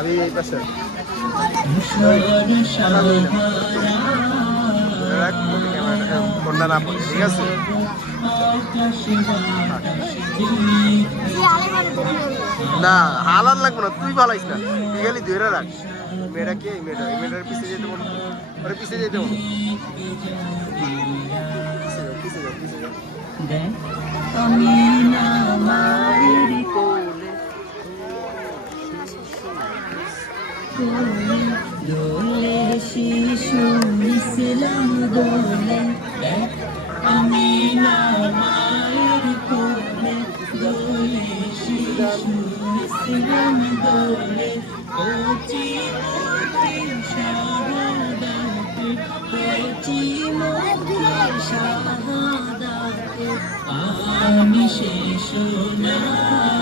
আমি এই পাশে। রাখ, ক্যামেরাটা, না পড়ে, ঠিক আছে? না হালার লাগবে না তুই ভালাইস না। তুই খালি ধরে রাখ। মেয়েটা কে? মেয়েটা এই মেয়েটার পিছিয়ে যেতে বলো। ওরে পিছিয়ে যেতে বলো। পিছিয়ে যাও, পিছিয়ে যাও, পিছিয়ে যাও। আমি না মায়ের কোলে কোলে দোলে শিশু ইসলাম দোলে আমি না মায়ের কোলে দোলে শিশু আমি শেষ সাগর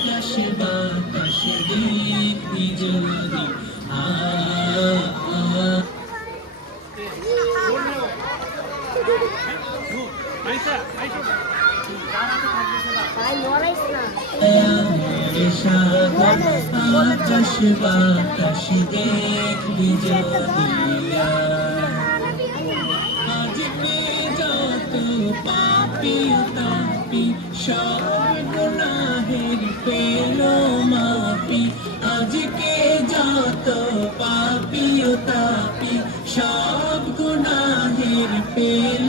আকাশ বাতাস দেখবি যদি আকাশ বাতাস দেখবি যদিয়া আজকে পেল মাপি আজকে যত পাপি তাপি সব গুণাহের পেল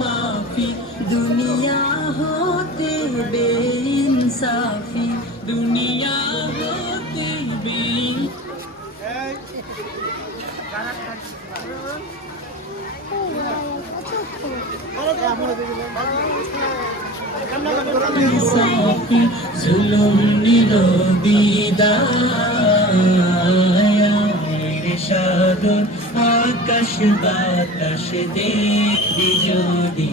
মাফি দুনিয়া হতে বেইনসাফি দুনিয়া হতে বেইন সাফি জুলুম নিরবিদায়। সাগর আকাশ বাতাস দেখবি যদি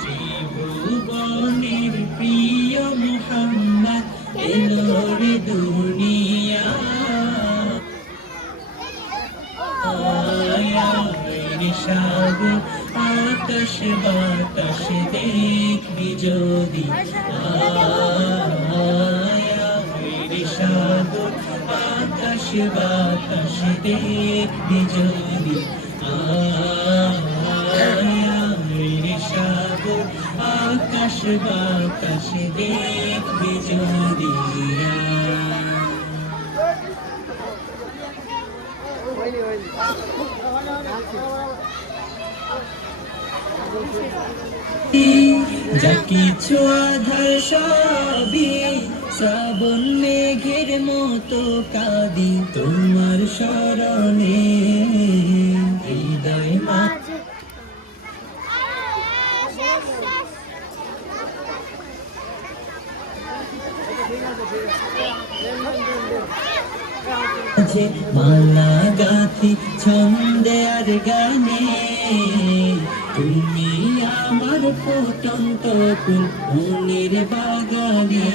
ত্রিভুবনের প্রিয় মোহাম্মদ এলো রে দুনিয়া সাগর আকাশ বাতাস দেখবি যদি সাগর আকাশ বাতাস দেখবি যদি সাগর আকাশ বাতাস দেখবি যদি কিছু আধার সবই শ্রাবণ মেঘের মতো কাঁদি তোমার স্মরণে। হৃদয় মা মালা গাথি ছন্দে আর গানে তুমি আমার ফুটন্ত ফুল মনের বাগানে।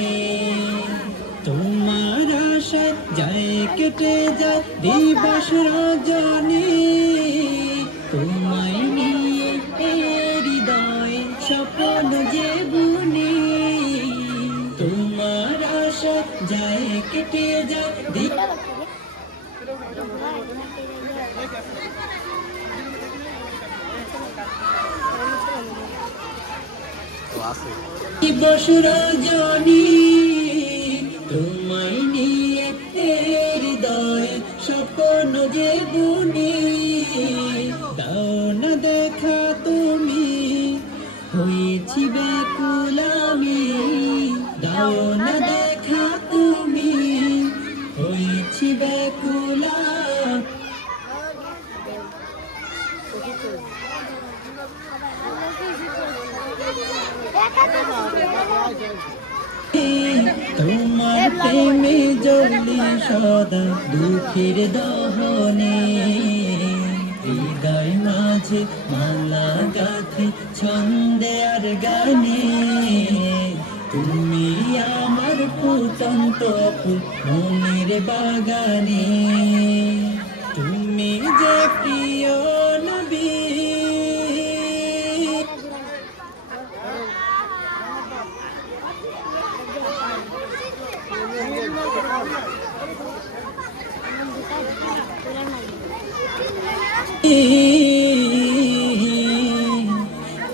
তোমার আশায় যায় কেটে যায় দিবস রজনী। তোমায় আছে। দিবস রজনী তোমায় নিয়ে হৃদয় স্বপ্ন যে বুনি দাও দেখা তুমি, হয়েছি বেকুলামি দাও না তোমার প্রেমে জ্বলি সদা দুঃখের দহনে। হৃদয় মাঝে মালা গাথি, ছন্দে আর গানে। তুমি আমার ফুল মনের বাগানে। তুমি যে প্রিয়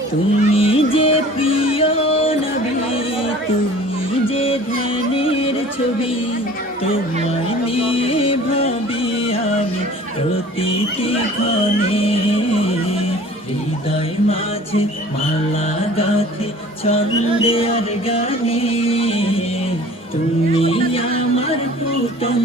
তুমি যে প্রিয় নবী, তুমি যে ধ্যানের ছবি, তোমায় নিয়ে ভাবি আমি প্রতিটি ক্ষণে। হৃদয় মাঝে মালা গাথে, ছন্দে আর গানে। তুমি আমার পুতন।